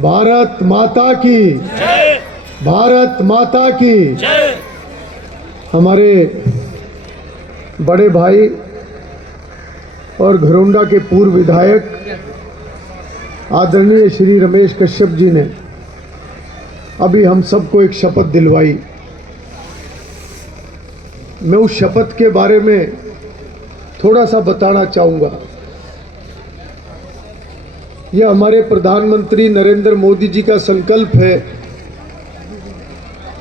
भारत माता की जय, भारत माता की जय। हमारे बड़े भाई और घरोंडा के पूर्व विधायक आदरणीय श्री रमेश कश्यप जी ने अभी हम सबको एक शपथ दिलवाई। मैं उस शपथ के बारे में थोड़ा सा बताना चाहूँगा। यह हमारे प्रधानमंत्री नरेंद्र मोदी जी का संकल्प है,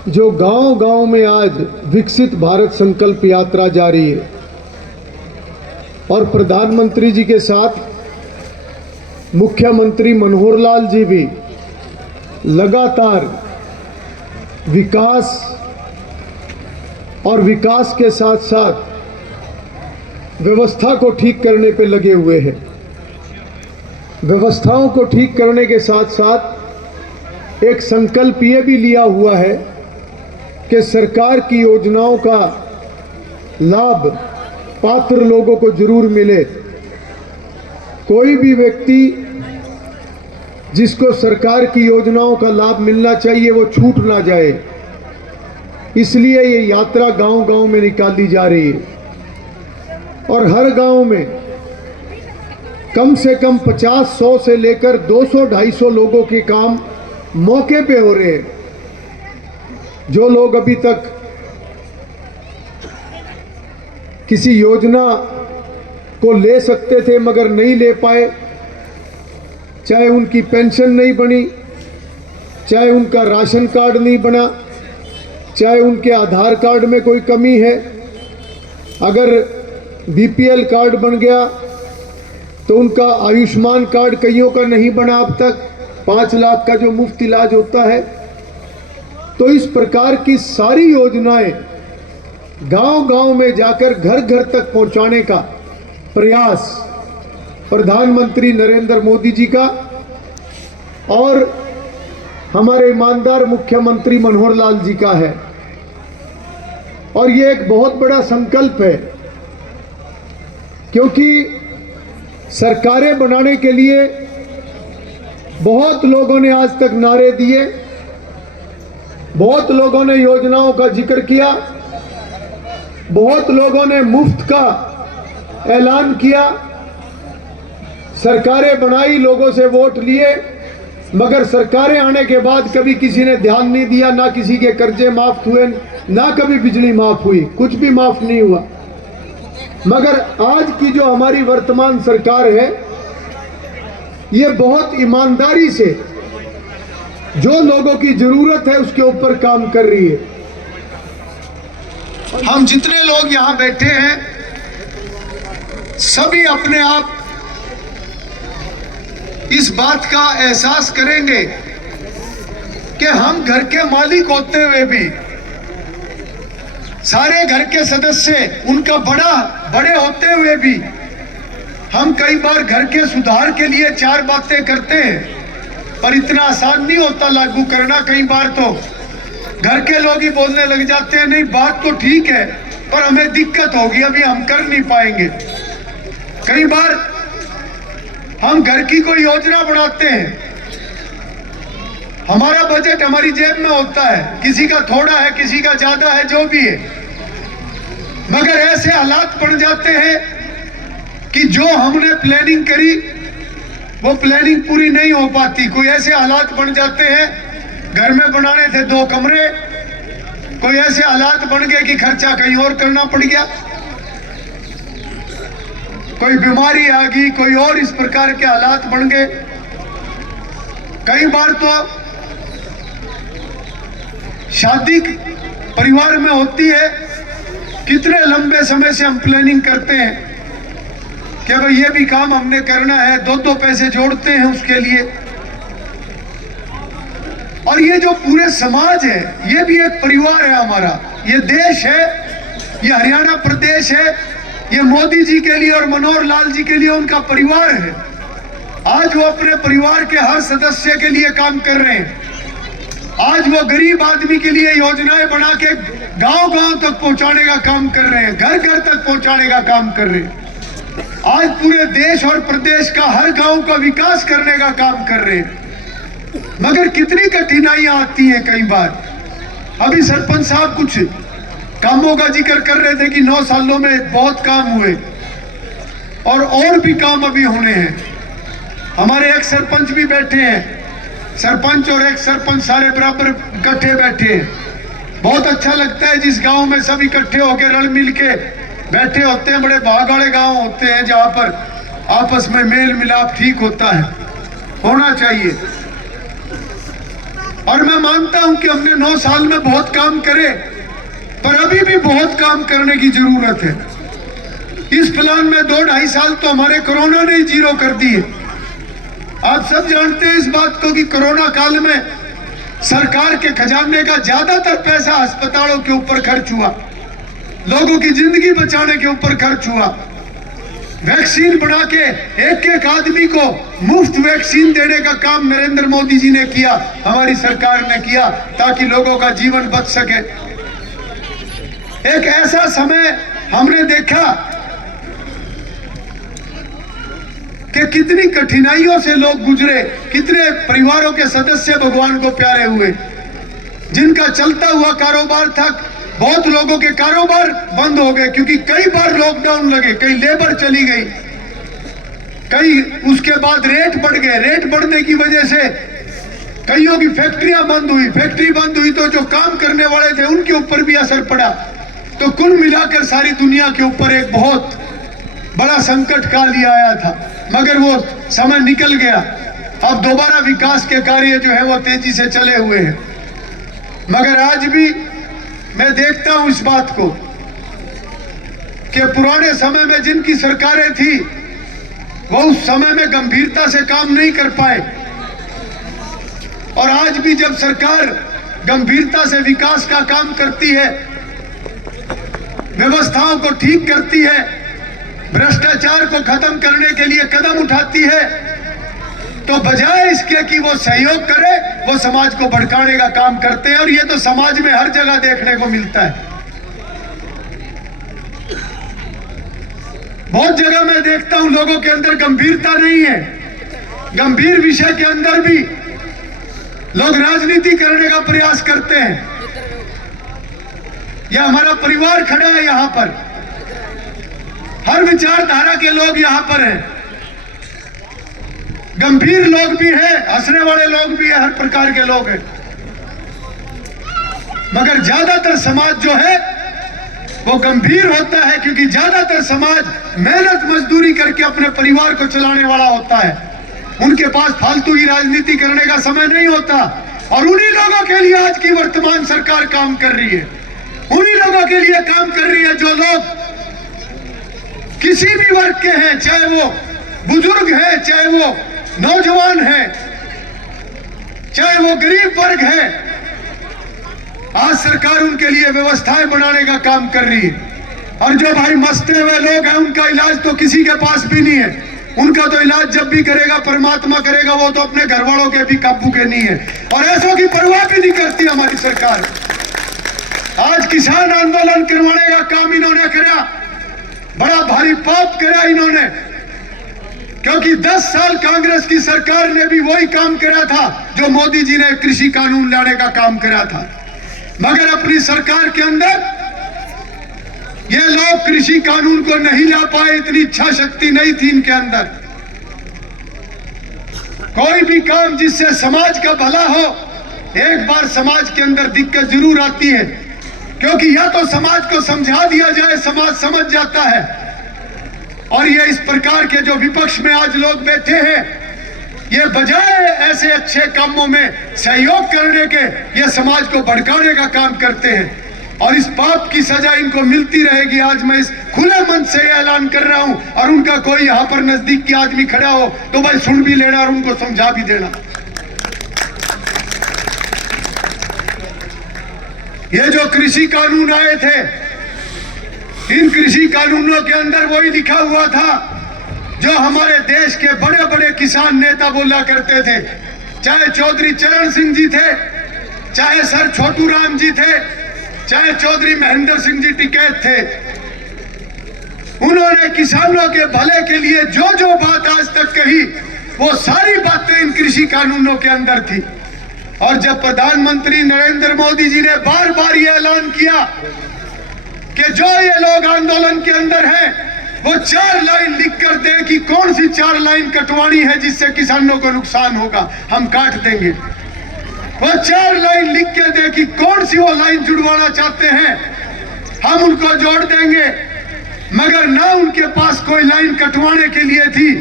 जो गांव-गांव में आज विकसित भारत संकल्प यात्रा जारी है। और प्रधानमंत्री जी के साथ मुख्यमंत्री मनोहर लाल जी भी लगातार विकास और विकास के साथ साथ व्यवस्था को ठीक करने पे लगे हुए हैं। व्यवस्थाओं को ठीक करने के साथ साथ एक संकल्प ये भी लिया हुआ है कि सरकार की योजनाओं का लाभ पात्र लोगों को जरूर मिले। कोई भी व्यक्ति जिसको सरकार की योजनाओं का लाभ मिलना चाहिए वो छूट ना जाए, इसलिए ये यात्रा गांव-गांव में निकाली जा रही है। और हर गांव में कम से कम 50-100 से लेकर 200-250 लोगों के काम मौके पे हो रहे हैं। जो लोग अभी तक किसी योजना को ले सकते थे मगर नहीं ले पाए, चाहे उनकी पेंशन नहीं बनी, चाहे उनका राशन कार्ड नहीं बना, चाहे उनके आधार कार्ड में कोई कमी है, अगर बीपीएल कार्ड बन गया तो उनका आयुष्मान कार्ड कईयों का नहीं बना अब तक, 5 लाख का जो मुफ्त इलाज होता है। तो इस प्रकार की सारी योजनाएं गांव-गांव में जाकर घर-घर तक पहुंचाने का प्रयास प्रधानमंत्री नरेंद्र मोदी जी का और हमारे ईमानदार मुख्यमंत्री मनोहर लाल जी का है। और ये एक बहुत बड़ा संकल्प है, क्योंकि सरकारें बनाने के लिए बहुत लोगों ने आज तक नारे दिए, बहुत लोगों ने योजनाओं का जिक्र किया, बहुत लोगों ने मुफ्त का ऐलान किया, सरकारें बनाई, लोगों से वोट लिए, मगर सरकारें आने के बाद कभी किसी ने ध्यान नहीं दिया, ना किसी के कर्जे माफ हुए, ना कभी बिजली माफ हुई, कुछ भी माफ नहीं हुआ। मगर आज की जो हमारी वर्तमान सरकार है, ये बहुत ईमानदारी से जो लोगों की जरूरत है उसके ऊपर काम कर रही है। हम जितने लोग यहां बैठे हैं सभी अपने आप इस बात का एहसास करेंगे कि हम घर के मालिक होते हुए भी, सारे घर के सदस्य उनका बड़े होते हुए भी, हम कई बार घर के सुधार के लिए 4 बातें करते हैं, पर इतना आसान नहीं होता लागू करना। कई बार तो घर के लोग ही बोलने लग जाते हैं, नहीं बात तो ठीक है पर हमें दिक्कत होगी, अभी हम कर नहीं पाएंगे। कई बार हम घर की कोई योजना बनाते हैं, हमारा बजट हमारी जेब में होता है, किसी का थोड़ा है, किसी का ज्यादा है, जो भी है, मगर ऐसे हालात बन जाते हैं कि जो हमने प्लानिंग करी वो प्लानिंग पूरी नहीं हो पाती। कोई ऐसे हालात बन जाते हैं, घर में बनाने थे 2 कमरे, कोई ऐसे हालात बन गए कि खर्चा कहीं और करना पड़ गया, कोई बीमारी आ गई, कोई और इस प्रकार के हालात बन गए। कई बार तो शादी परिवार में होती है, कितने लंबे समय से हम प्लानिंग करते हैं कि भाई ये भी काम हमने करना है, 2 पैसे जोड़ते हैं उसके लिए। और ये जो पूरे समाज है, ये भी एक परिवार है हमारा, ये देश है, ये हरियाणा प्रदेश है, ये मोदी जी के लिए और मनोहर लाल जी के लिए उनका परिवार है। आज वो अपने परिवार के हर सदस्य के लिए काम कर रहे हैं। आज वो गरीब आदमी के लिए योजनाएं बना के गांव-गांव तक पहुंचाने का काम कर रहे हैं, घर-घर तक पहुंचाने का काम कर रहे हैं। आज पूरे देश और प्रदेश का हर गांव का विकास करने का काम कर रहे हैं। मगर कितनी कठिनाइयां आती हैं कई बार। अभी सरपंच साहब कुछ कामों का जिक्र कर रहे थे कि 9 सालों में बहुत काम हुए और भी काम अभी होने हैं। हमारे एक सरपंच भी बैठे हैं, सरपंच और एक सरपंच सारे बराबर इकट्ठे बैठे हैं। बहुत अच्छा लगता है जिस गांव में सब इकट्ठे होकर रल मिल के बैठे होते हैं। बड़े भाग वाले गांव होते हैं जहां पर आपस में मेल मिलाप ठीक होता है, होना चाहिए। और मैं मानता हूं कि हमने 9 साल में बहुत काम करे, पर अभी भी बहुत काम करने की जरूरत है। इस प्लान में 2-2.5 साल तो हमारे कोरोना ने जीरो कर दिए। आप सब जानते हैं इस बात को कि कोरोना काल में सरकार के खजाने का ज्यादातर पैसा अस्पतालों के ऊपर खर्च हुआ, लोगों की जिंदगी बचाने के ऊपर खर्च हुआ। वैक्सीन बना के एक आदमी को मुफ्त वैक्सीन देने का काम नरेंद्र मोदी जी ने किया, हमारी सरकार ने किया, ताकि लोगों का जीवन बच सके। एक ऐसा समय हमने देखा कि कितनी कठिनाइयों से लोग गुजरे, कितने परिवारों के सदस्य भगवान को प्यारे हुए। जिनका चलता हुआ कारोबार था, बहुत लोगों के कारोबार बंद हो गए क्योंकि कई बार लॉकडाउन लगे, कई लेबर चली गई, कई उसके बाद रेट बढ़ गए। रेट बढ़ने की वजह से कईयों की फैक्ट्रियां बंद हुई, फैक्ट्री बंद हुई तो जो काम करने वाले थे उनके ऊपर भी असर पड़ा। तो कुल मिलाकर सारी दुनिया के ऊपर एक बहुत बड़ा संकट काल ही आया था, मगर वो समय निकल गया। अब दोबारा विकास के कार्य जो है वो तेजी से चले हुए हैं। मगर आज भी मैं देखता हूं इस बात को कि पुराने समय में जिनकी सरकारें थी वो उस समय में गंभीरता से काम नहीं कर पाए, और आज भी जब सरकार गंभीरता से विकास का काम करती है, व्यवस्थाओं को ठीक करती है, भ्रष्टाचार को खत्म करने के लिए कदम उठाती है, तो बजाय इसके कि वो सहयोग करे, वो समाज को भड़काने का काम करते हैं। और ये तो समाज में हर जगह देखने को मिलता है। बहुत जगह मैं देखता हूं लोगों के अंदर गंभीरता नहीं है, गंभीर विषय के अंदर भी लोग राजनीति करने का प्रयास करते हैं। यह हमारा परिवार खड़ा है यहां पर, हर विचारधारा के लोग यहां पर हैं, गंभीर लोग भी हैं, हंसने वाले लोग भी हैं, हर प्रकार के लोग हैं। मगर ज्यादातर समाज जो है वो गंभीर होता है क्योंकि ज्यादातर समाज मेहनत मजदूरी करके अपने परिवार को चलाने वाला होता है। उनके पास फालतू की राजनीति करने का समय नहीं होता। और उन्हीं लोगों के लिए आज की वर्तमान सरकार काम कर रही है, उन्हीं लोगों के लिए काम कर रही है जो लोग किसी भी वर्ग के हैं, चाहे वो बुजुर्ग है, चाहे वो नौजवान है, चाहे वो गरीब वर्ग है। आज सरकार उनके लिए व्यवस्थाएं बनाने का काम कर रही है। और जो भाई मसते हुए लोग हैं उनका इलाज तो किसी के पास भी नहीं है। उनका तो इलाज जब भी करेगा परमात्मा करेगा, वो तो अपने घर वालों के भी काबू के नहीं है। और ऐसों की परवाह भी नहीं करती हमारी सरकार। आज किसान आंदोलन करवाने का काम इन्होंने करा, बड़ा भारी पाप करा इन्होंने, क्योंकि 10 साल कांग्रेस की सरकार ने भी वही काम करा था जो मोदी जी ने कृषि कानून लाने का काम करा था। मगर अपनी सरकार के अंदर ये लोग कृषि कानून को नहीं ला पाए, इतनी इच्छा शक्ति नहीं थी इनके अंदर। कोई भी काम जिससे समाज का भला हो, एक बार समाज के अंदर दिक्कत जरूर आती है, क्योंकि या तो समाज को समझा दिया जाए, समाज समझ जाता है। और ये इस प्रकार के जो विपक्ष में आज लोग बैठे हैं, ये बजाय ऐसे अच्छे कामों में सहयोग करने के, ये समाज को भड़काने का काम करते हैं। और इस पाप की सजा इनको मिलती रहेगी। आज मैं इस खुले मन से ऐलान कर रहा हूं, और उनका कोई यहां पर नजदीक की आदमी खड़ा हो तो भाई सुन भी लेना और उनको समझा भी देना। ये जो कृषि कानून आए थे, इन कृषि कानूनों के अंदर वही लिखा हुआ था जो हमारे देश के बड़े बड़े किसान नेता बोला करते थे, चाहे चौधरी चरण सिंह जी थे, चाहे सर छोटू राम जी थे, चाहे चौधरी महेंद्र सिंह जी टिकैत थे। उन्होंने किसानों के भले के लिए जो जो बात आज तक कही, वो सारी बातें इन कृषि कानूनों के अंदर थी। और जब प्रधानमंत्री नरेंद्र मोदी जी ने बार बार ये ऐलान किया कि जो ये लोग आंदोलन के अंदर हैं वो 4 लाइन लिख कर दे कि कौन सी 4 लाइन कटवानी है जिससे किसानों को नुकसान होगा, हम काट देंगे। वो 4 लाइन लिख के दे कि कौन सी वो लाइन जुड़वाना चाहते हैं, हम उनको जोड़ देंगे। मगर ना उनके पास कोई लाइन कटवाने के लिए थी,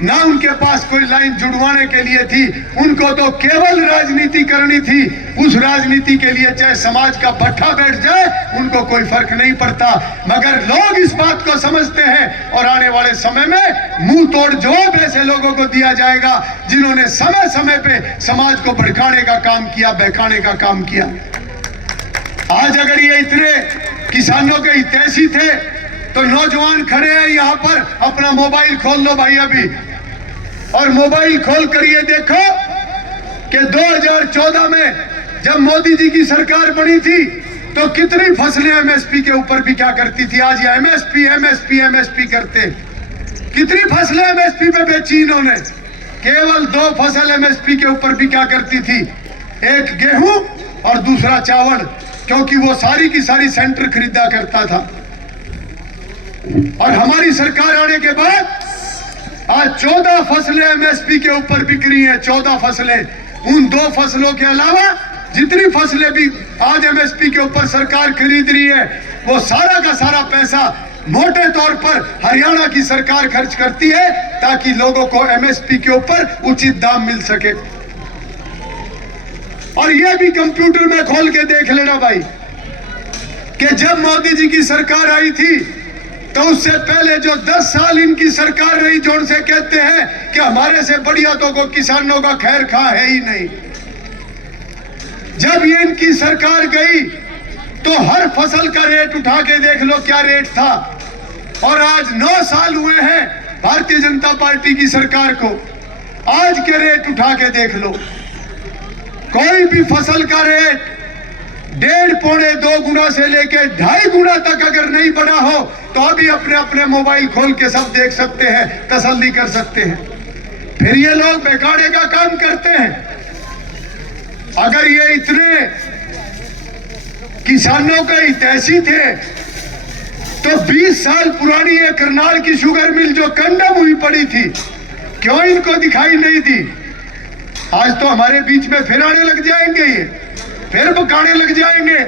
ना उनके पास कोई लाइन जुड़वाने के लिए थी। उनको तो केवल राजनीति करनी थी। उस राजनीति के लिए चाहे समाज का भट्ठा बैठ जाए, उनको कोई फर्क नहीं पड़ता। मगर लोग इस बात को समझते हैं और आने वाले समय में मुंह तोड़ जवाब ऐसे लोगों को दिया जाएगा जिन्होंने समय समय पे समाज को भड़काने का काम किया, बहकाने का काम किया। आज अगर ये इतने किसानों के हितैषी थे तो नौजवान खड़े हैं यहाँ पर, अपना मोबाइल खोल लो भाई अभी, और मोबाइल खोल कर ये देखो कि 2014 में जब मोदी जी की सरकार बनी थी तो कितनी फसलें एमएसपी के ऊपर भी क्या करती थी। आज ये एमएसपी एमएसपी एमएसपी करते, कितनी फसलें एमएसपी पे बेची इन्होंने। केवल 2 फसल एमएसपी के ऊपर भी क्या करती थी, एक गेहूं और दूसरा चावल, क्योंकि वो सारी की सारी सेंटर खरीदा करता था। और हमारी सरकार आने के बाद आज 14 फसलें एमएसपी के ऊपर बिक रही हैं, 14 फसलें। उन 2 फसलों के अलावा जितनी फसलें भी आज एमएसपी के ऊपर सरकार खरीद रही है, वो सारा का सारा पैसा मोटे तौर पर हरियाणा की सरकार खर्च करती है ताकि लोगों को एमएसपी के ऊपर उचित दाम मिल सके। और ये भी कंप्यूटर में खोल के देख लेना भाई कि जब मोदी जी की सरकार आई थी तो उससे पहले जो 10 साल इनकी सरकार रही, जो उनसे कहते हैं कि हमारे से बढ़िया तो को किसानों का खैर खा है ही नहीं। जब ये इनकी सरकार गई तो हर फसल का रेट उठा के देख लो क्या रेट था। और आज 9 साल हुए हैं भारतीय जनता पार्टी की सरकार को, आज के रेट उठा के देख लो। कोई भी फसल का रेट 1.5 पौने 2 गुना से लेके 2.5 गुना तक अगर नहीं बढ़ा हो तो अभी अपने अपने मोबाइल खोल के सब देख सकते हैं, तसल्ली कर सकते हैं। फिर ये लोग बेकारे का काम करते हैं। अगर ये इतने किसानों के हितैषी थे तो 20 साल पुरानी ये करनाल की शुगर मिल जो कंडम हुई पड़ी थी, क्यों इनको दिखाई नहीं दी। आज तो हमारे बीच में फिर आने लग जाएंगे, ये फिर बकाने लग जाएंगे।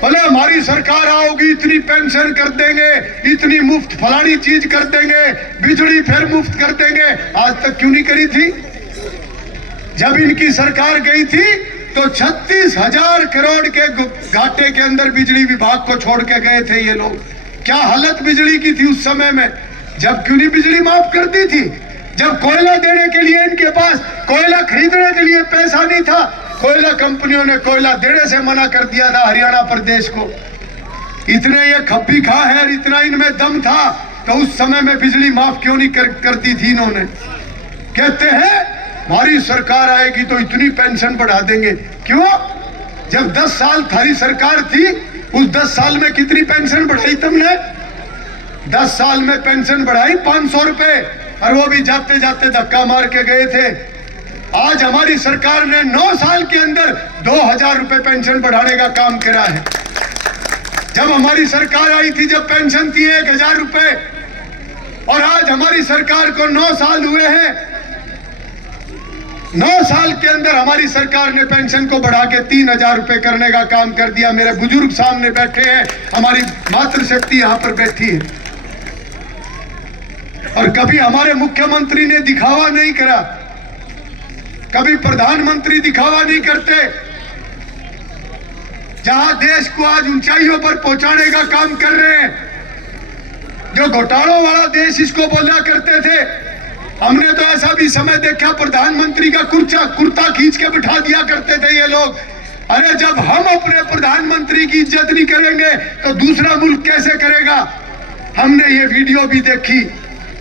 बोले हमारी सरकार आओगी इतनी पेंशन कर देंगे, इतनी मुफ्त फलानी चीज कर देंगे, बिजली फिर मुफ्त कर देंगे। आज तक क्यों नहीं करी थी। जब इनकी सरकार गई थी तो 36,000 करोड़ के घाटे के अंदर बिजली विभाग को छोड़ के गए थे ये लोग। क्या हालत बिजली की थी उस समय में। जब क्यों नहीं बिजली माफ कर दी थी। जब कोयला देने के लिए इनके पास, कोयला खरीदने के लिए पैसा नहीं था, कोयला कंपनियों ने कोयला देने से मना कर दिया था हरियाणा प्रदेश को। इतने ये खप्पी खा है, इतना इनमें दम था तो उस समय में बिजली माफ क्यों नहीं करती थी इन्होंने। कहते हैं हमारी सरकार आएगी तो इतनी पेंशन बढ़ा देंगे। क्यों। जब 10 साल थारी सरकार थी उस 10 साल में कितनी पेंशन बढ़ाई तुमने। 10 साल में पेंशन बढ़ाई 500 रुपए, और वो भी जाते जाते धक्का मार के गए थे। आज हमारी सरकार ने 9 साल के अंदर 2000 रुपए पेंशन बढ़ाने का काम करा है। जब हमारी सरकार आई थी जब पेंशन थी 1000 रुपए, और आज हमारी सरकार को 9 साल हुए हैं। 9 साल के अंदर हमारी सरकार ने पेंशन को बढ़ा के 3000 रुपए करने का काम कर दिया। मेरे बुजुर्ग सामने बैठे हैं, हमारी मातृशक्ति यहाँ पर बैठी है। और कभी हमारे मुख्यमंत्री ने दिखावा नहीं करा, कभी प्रधानमंत्री दिखावा नहीं करते। जहां देश को आज ऊंचाइयों पर पहुंचाने का काम कर रहे हैं, जो घोटालों वाला देश इसको बोला करते थे। हमने तो ऐसा भी समय देखा प्रधानमंत्री का कुर्ता खींच के बिठा दिया करते थे ये लोग। अरे जब हम अपने प्रधानमंत्री की इज्जत नहीं करेंगे तो दूसरा मुल्क कैसे करेगा। हमने ये वीडियो भी देखी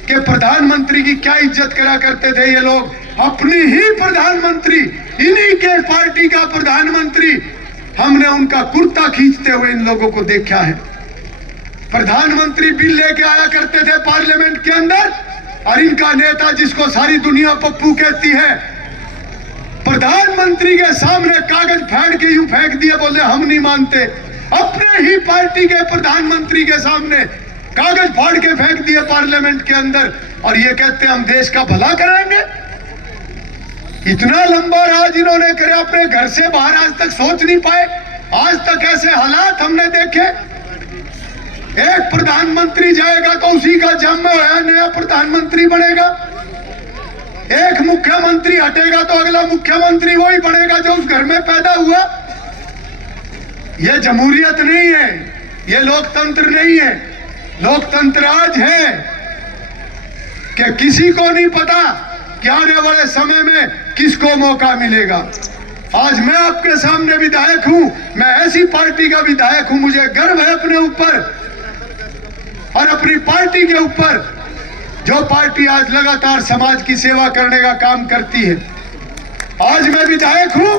कि प्रधानमंत्री की क्या इज्जत करा करते थे ये लोग। अपनी ही प्रधानमंत्री, इन्हीं के पार्टी का प्रधानमंत्री, हमने उनका कुर्ता खींचते हुए इन लोगों को देखा है। प्रधानमंत्री बिल लेके आया करते थे पार्लियामेंट के अंदर, और इनका नेता जिसको सारी दुनिया पप्पू कहती है, प्रधानमंत्री के सामने कागज फाड़ के यूं फेंक दिए, बोले हम नहीं मानते। अपने ही पार्टी के प्रधानमंत्री के सामने कागज फाड़ के फेंक दिए पार्लियामेंट के अंदर, और ये कहते हम देश का भला कराएंगे। इतना लंबा राज इन्होंने करे, अपने घर से बाहर आज तक सोच नहीं पाए। आज तक ऐसे हालात हमने देखे। एक प्रधानमंत्री जाएगा तो उसी का जन्म है, नया प्रधानमंत्री बनेगा। एक मुख्यमंत्री हटेगा तो अगला मुख्यमंत्री वही बनेगा जो उस घर में पैदा हुआ। यह जमहूरियत नहीं है, यह लोकतंत्र नहीं है। लोकतंत्र आज है कि किसी को नहीं पता कि आने वाले समय में किसको मौका मिलेगा। आज मैं आपके सामने विधायक हूं, मैं ऐसी पार्टी का विधायक हूं, मुझे गर्व है अपने ऊपर और अपनी पार्टी के ऊपर, जो पार्टी आज लगातार समाज की सेवा करने का काम करती है। आज मैं विधायक हूं,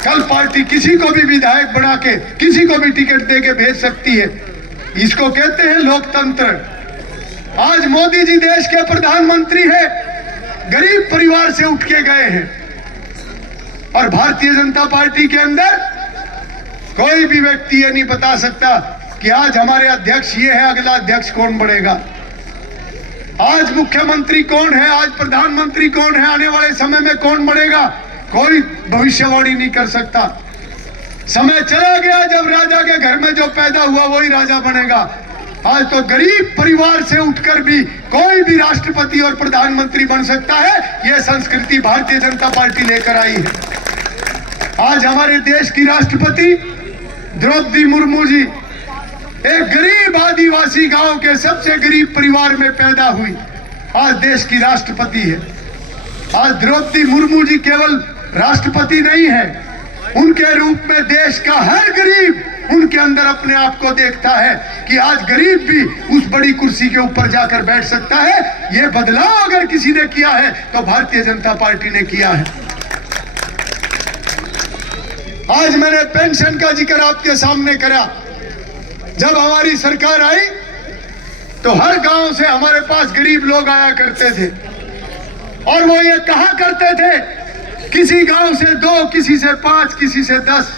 कल पार्टी किसी को भी विधायक बना के, किसी को भी टिकट दे के भेज सकती है। इसको कहते हैं लोकतंत्र। आज मोदी जी देश के प्रधानमंत्री है, गरीब परिवार से उठ के गए हैं, और भारतीय जनता पार्टी के अंदर कोई भी व्यक्ति ये नहीं बता सकता कि आज हमारे अध्यक्ष ये है, अगला अध्यक्ष कौन बनेगा, आज मुख्यमंत्री कौन है, आज प्रधानमंत्री कौन है, आने वाले समय में कौन बनेगा, कोई भविष्यवाणी नहीं कर सकता। समय चला गया जब राजा के घर में जो पैदा हुआ वही राजा बनेगा। आज तो गरीब परिवार से उठकर भी कोई भी राष्ट्रपति और प्रधानमंत्री बन सकता है। यह संस्कृति भारतीय जनता पार्टी लेकर आई है। आज हमारे देश की राष्ट्रपति द्रौपदी मुर्मू जी एक गरीब आदिवासी गांव के सबसे गरीब परिवार में पैदा हुई, आज देश की राष्ट्रपति है। आज द्रौपदी मुर्मू जी केवल राष्ट्रपति नहीं है, उनके रूप में देश का हर गरीब उनके अंदर अपने आप को देखता है कि आज गरीब भी उस बड़ी कुर्सी के ऊपर जाकर बैठ सकता है। यह बदलाव अगर किसी ने किया है तो भारतीय जनता पार्टी ने किया है। आज मैंने पेंशन का जिक्र आपके सामने करा। जब हमारी सरकार आई तो हर गांव से हमारे पास गरीब लोग आया करते थे, और वो ये कहा करते थे, किसी गांव से 2, किसी से 5, किसी से 10,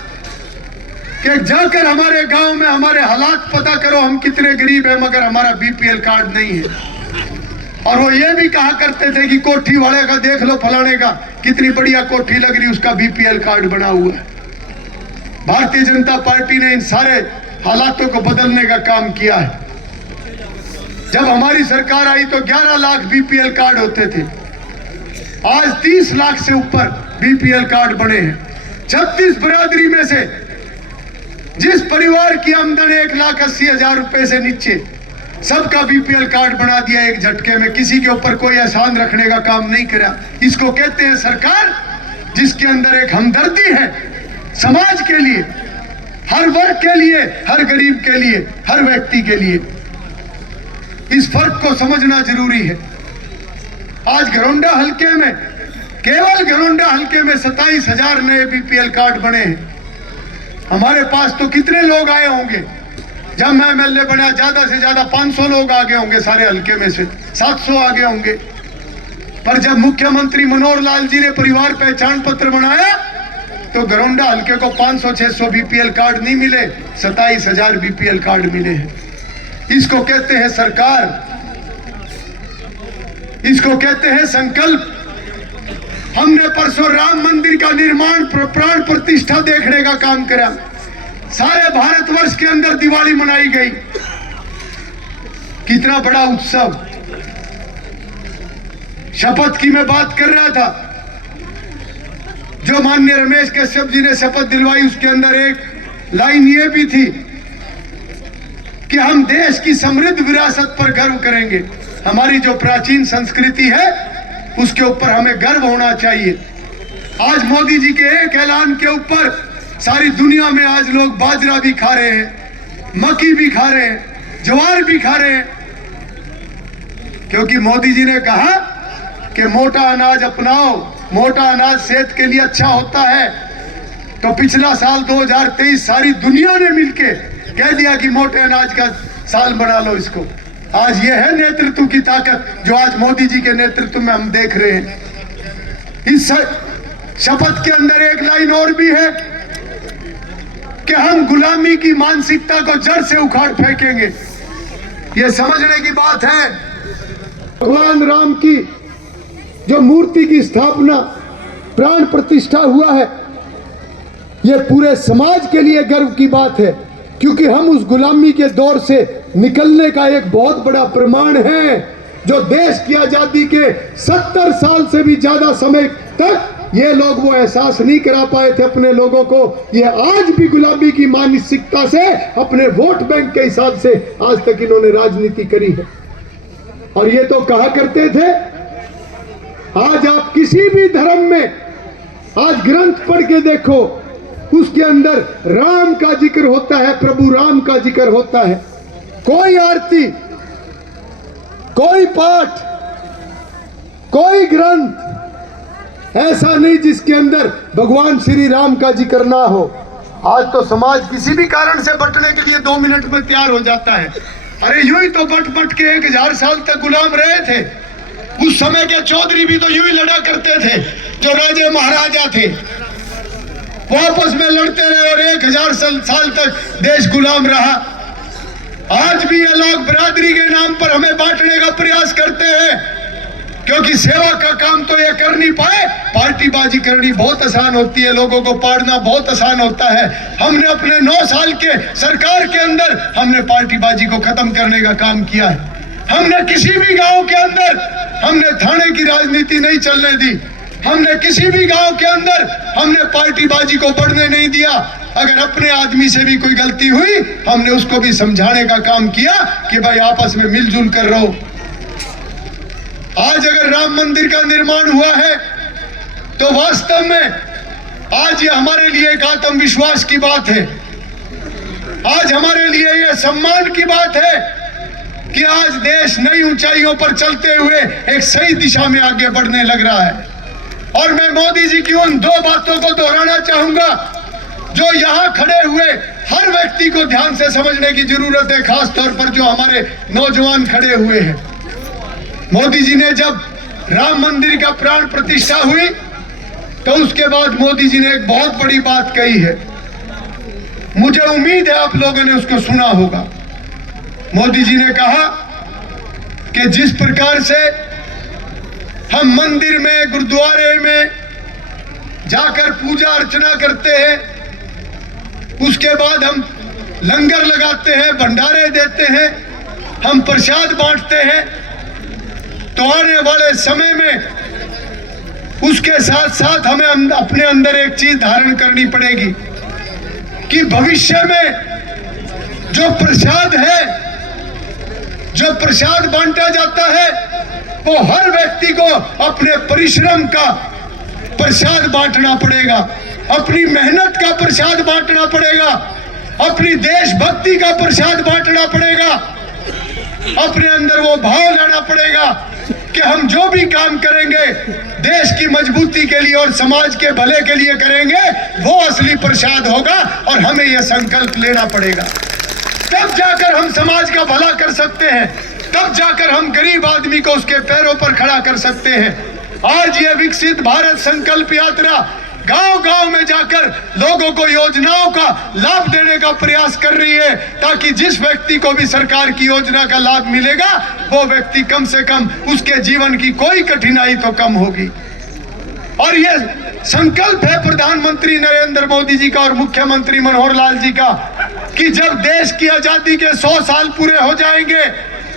कि जाकर हमारे गांव में हमारे हालात पता करो, हम कितने गरीब हैं मगर हमारा बीपीएल कार्ड नहीं है। और वो ये भी कहा करते थे कि कोठी वाले का देख लो, फलाने का कितनी बढ़िया कोठी लग रही, उसका बीपीएल कार्ड बना हुआ है। भारतीय जनता पार्टी ने इन सारे हालातों को बदलने का काम किया है। जब हमारी सरकार आई तो 11 लाख बीपीएल कार्ड होते थे, आज 30 लाख से ऊपर बीपीएल कार्ड बने हैं। 36 बिरादरी में से जिस परिवार की आमदन 1,80,000 रुपए से नीचे, सबका बीपीएल कार्ड बना दिया एक झटके में। किसी के ऊपर कोई एहसान रखने का काम नहीं करा। इसको कहते हैं सरकार जिसके अंदर एक हमदर्दी है समाज के लिए, हर वर्ग के लिए, हर गरीब के लिए, हर व्यक्ति के लिए। इस फर्क को समझना जरूरी है। आज घरोंडा हलके में, केवल घरोंडा हलके में 27,000 नए बीपीएल कार्ड बने हैं। हमारे पास तो कितने लोग आए होंगे, जब मैं एमएलए बना ज्यादा से ज्यादा 500 लोग आगे होंगे, सारे हलके में से 700 आगे होंगे। पर जब मुख्यमंत्री मनोहर लाल जी ने परिवार पहचान पत्र बनाया तो घरोंडा हलके को 500-600 बीपीएल कार्ड नहीं मिले, 27,000 बीपीएल कार्ड मिले हैं। इसको कहते हैं सरकार, इसको कहते हैं संकल्प। हमने परसों राम मंदिर का निर्माण प्राण प्रतिष्ठा देखने का काम करा। सारे भारतवर्ष के अंदर दिवाली मनाई गई, कितना बड़ा उत्सव। शपथ की मैं बात कर रहा था, जो माननीय रमेश कश्यप जी ने शपथ दिलवाई, उसके अंदर एक लाइन ये भी थी कि हम देश की समृद्ध विरासत पर गर्व करेंगे। हमारी जो प्राचीन संस्कृति है उसके ऊपर हमें गर्व होना चाहिए। आज मोदी जी के एक ऐलान के ऊपर सारी दुनिया में आज लोग बाजरा भी खा रहे हैं, मक्की भी खा रहे हैं, ज्वार भी खा रहे हैं, क्योंकि मोदी जी ने कहा कि मोटा अनाज अपनाओ, मोटा अनाज सेहत के लिए अच्छा होता है। तो पिछला साल 2023 सारी दुनिया ने मिलके कह दिया कि मोटे अनाज का साल बना लो इसको। आज ये है नेतृत्व की ताकत जो आज मोदी जी के नेतृत्व में हम देख रहे हैं। इस शपथ के अंदर एक लाइन और भी है कि हम गुलामी की मानसिकता को जड़ से उखाड़ फेंकेंगे। ये समझने की बात है, भगवान राम की जो मूर्ति की स्थापना प्राण प्रतिष्ठा हुआ है, ये पूरे समाज के लिए गर्व की बात है, क्योंकि हम उस गुलामी के दौर से निकलने का एक बहुत बड़ा प्रमाण है। जो देश की आजादी के 70 साल से भी ज्यादा समय तक ये लोग वो एहसास नहीं करा पाए थे अपने लोगों को, ये आज भी गुलामी की मानसिकता से अपने वोट बैंक के हिसाब से आज तक इन्होंने राजनीति करी है। और ये तो कहा करते थे, आज आप किसी भी धर्म में आज ग्रंथ पढ़ के देखो, उसके अंदर राम का जिक्र होता है, प्रभु राम का जिक्र होता है। कोई आरती, कोई पाठ, कोई ग्रंथ ऐसा नहीं जिसके अंदर भगवान श्री राम का जिक्र ना हो। आज तो समाज किसी भी कारण से बंटने के लिए 2 मिनट में तैयार हो जाता है। अरे यूं ही तो बट बट के 1000 साल तक गुलाम रहे थे। उस समय के चौधरी भी तो यूं ही लड़ा करते थे, जो राजे महाराजा थे, वो आपस में लड़ते रहे और 1000 साल तक देश गुलाम रहा। आज भी ये लोग बरादरी के नाम पर हमें बांटने का प्रयास करते हैं, क्योंकि सेवा का काम तो ये कर नहीं पाए। पार्टीबाजी करनी बहुत आसान होती है, लोगों को पाड़ना बहुत आसान होता है। हमने अपने 9 साल के सरकार के अंदर हमने पार्टीबाजी को खत्म करने का काम किया है। हमने किसी भी गांव के अंदर हमने थाने की राजनीति नहीं चलने दी। हमने किसी भी गांव के अंदर हमने पार्टीबाजी को बढ़ने नहीं दिया। अगर अपने आदमी से भी कोई गलती हुई, हमने उसको भी समझाने का काम किया कि भाई आपस में मिलजुल कर रहो। आज अगर राम मंदिर का निर्माण हुआ है तो वास्तव में आज ये हमारे लिए एक आत्मविश्वास की बात है। आज हमारे लिए ये सम्मान की बात है कि आज देश नई ऊंचाइयों पर चलते हुए एक सही दिशा में आगे बढ़ने लग रहा है। और मैं मोदी जी की उन 2 बातों को दोहराना चाहूंगा जो यहाँ खड़े हुए हर व्यक्ति को ध्यान से समझने की जरूरत है, खास तौर पर जो हमारे नौजवान खड़े हुए हैं। मोदी जी ने जब राम मंदिर का प्राण प्रतिष्ठा हुई तो उसके बाद मोदी जी ने एक बहुत बड़ी बात कही है। मुझे उम्मीद है आप लोगों ने उसको सुना होगा। मोदी जी ने कहा कि जिस प्रकार से हम मंदिर में, गुरुद्वारे में जाकर पूजा अर्चना करते हैं, उसके बाद हम लंगर लगाते हैं, भंडारे देते हैं, हम प्रसाद बांटते हैं, तो आने वाले समय में उसके साथ साथ हमें अपने अंदर एक चीज धारण करनी पड़ेगी कि भविष्य में जो प्रसाद है, जो प्रसाद बांटा जाता है, वो हर व्यक्ति को अपने परिश्रम का प्रसाद बांटना पड़ेगा, अपनी मेहनत का प्रसाद बांटना पड़ेगा, अपनी देशभक्ति का प्रसाद बांटना पड़ेगा, अपने अंदर वो भाव लाना पड़ेगा कि हम जो भी काम करेंगे देश की मजबूती के लिए और समाज के भले के लिए करेंगे, वो असली प्रसाद होगा। और हमें यह संकल्प लेना पड़ेगा, तब जाकर हम समाज का भला कर सकते हैं, तब जाकर हम गरीब आदमी को उसके पैरों पर खड़ा कर सकते हैं। आज ये विकसित भारत संकल्प यात्रा गांव-गांव में जाकर लोगों को योजनाओं का लाभ देने का प्रयास कर रही है, ताकि जिस व्यक्ति को भी सरकार की योजना का लाभ मिलेगा, वो व्यक्ति कम से कम उसके जीवन की कोई कठिनाई तो कम होगी। और ये संकल्प है प्रधानमंत्री नरेंद्र मोदी जी का और मुख्यमंत्री मनोहर लाल जी का कि जब देश की आजादी के 100 साल पूरे हो जाएंगे,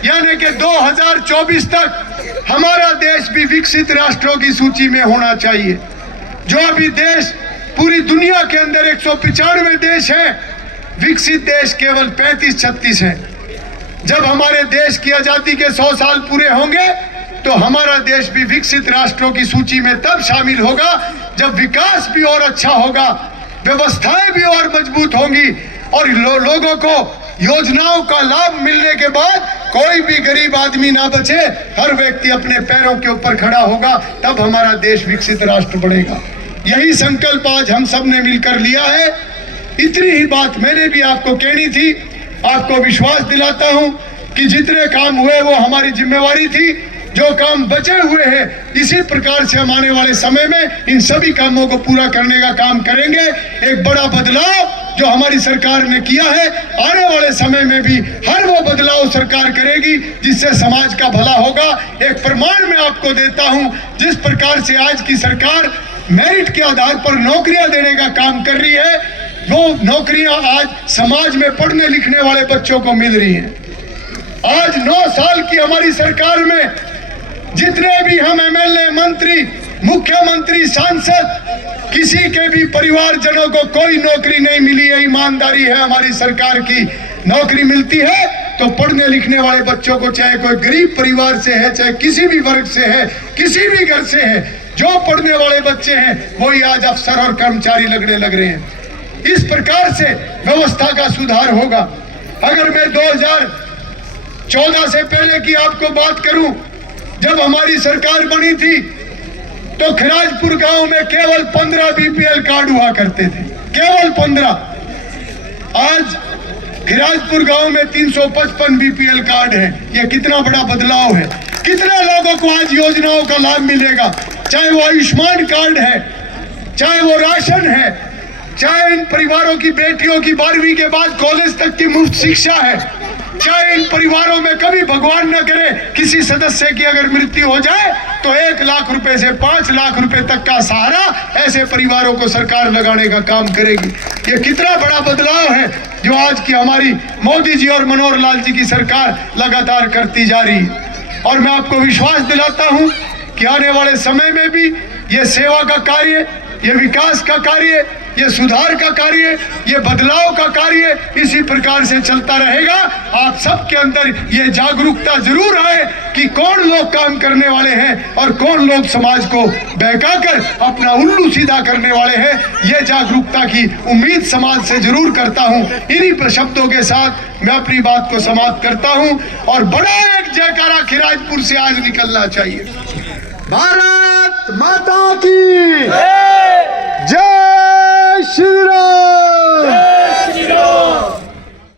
यानी कि 2024 तक हमारा देश भी विकसित राष्ट्रों की सूची में होना चाहिए। जो अभी देश पूरी दुनिया के अंदर 195 देश हैं, विकसित देश केवल 35-36 हैं। जब हमारे देश की आजादी के 100 साल पूरे होंगे तो हमारा देश भी विकसित राष्ट्रों की सूची में तब शामिल होगा जब विकास भी और अच्छा होगा, व्यवस्थाएं भी और मजबूत होंगी, और लोगों को योजनाओं का लाभ मिलने के बाद कोई भी गरीब आदमी ना बचे, हर व्यक्ति अपने पैरों के ऊपर खड़ा होगा, तब हमारा देश विकसित राष्ट्र बनेगा। यही संकल्प आज हम सब ने मिलकर लिया है। इतनी ही बात मैंने भी आपको कहनी थी। आपको विश्वास दिलाता हूं कि जितने काम हुए वो हमारी जिम्मेवारी थी, जो काम बचे हुए हैं इसी प्रकार से हम आने वाले समय में इन सभी कामों को पूरा करने का काम करेंगे। एक बड़ा बदलाव जो हमारी सरकार ने किया है, आने वाले समय में भी हर वो बदलाव सरकार करेगी जिससे समाज का भला होगा। एक प्रमाण मैं आपको देता हूं, जिस प्रकार से आज की सरकार मेरिट के आधार पर नौकरियां देने का काम कर रही है, वो नौकरियां आज समाज में पढ़ने लिखने वाले बच्चों को मिल रही हैं। आज 9 साल की हमारी सरकार में जितने भी हम एमएलए, मंत्री, मुख्यमंत्री, सांसद, किसी के भी परिवारजनों को कोई नौकरी नहीं मिली है। ईमानदारी है हमारी सरकार की। नौकरी मिलती है तो पढ़ने लिखने वाले बच्चों को, चाहे कोई गरीब परिवार से है, चाहे किसी भी वर्ग से है, किसी भी घर से है, जो पढ़ने वाले बच्चे हैं वही आज अफसर और कर्मचारी लगने लग रहे हैं। इस प्रकार से व्यवस्था का सुधार होगा। अगर मैं 2014 से पहले की आपको बात करूं, जब हमारी सरकार बनी थी तो खिराजपुर गांव में केवल 15 बीपीएल कार्ड हुआ करते थे, केवल 15। आज खिराजपुर गांव में 355 बीपीएल कार्ड है। यह कितना बड़ा बदलाव है। कितने लोगों को आज योजनाओं का लाभ मिलेगा, चाहे वो आयुष्मान कार्ड है, चाहे वो राशन है, चाहे इन परिवारों की बेटियों की 12वीं के बाद कॉलेज तक की मुफ्त शिक्षा है, चाहे इन परिवारों में कभी भगवान न करे किसी सदस्य की अगर मृत्यु हो जाए तो 1 लाख रुपए से 5 लाख रुपए तक का सहारा ऐसे परिवारों को सरकार लगाने का काम करेगी। ये कितना बड़ा बदलाव है जो आज की हमारी मोदी जी और मनोहर लाल जी की सरकार लगातार करती जा रही है। और मैं आपको विश्वास दिलाता हूं कि आने वाले समय में भी ये सेवा का कार्य, ये विकास का कार्य, ये सुधार का कार्य, ये बदलाव का कार्य इसी प्रकार से चलता रहेगा। आप सबके अंदर ये जागरूकता जरूर आए कि कौन लोग काम करने वाले हैं और कौन लोग समाज को बहकाकर अपना उल्लू सीधा करने वाले हैं। ये जागरूकता की उम्मीद समाज से जरूर करता हूं। इन्हीं शब्दों के साथ मैं अपनी बात को समाप्त करता हूं और बड़ा एक जयकारा खिराजपुर से आज निकलना चाहिए। भारत माता की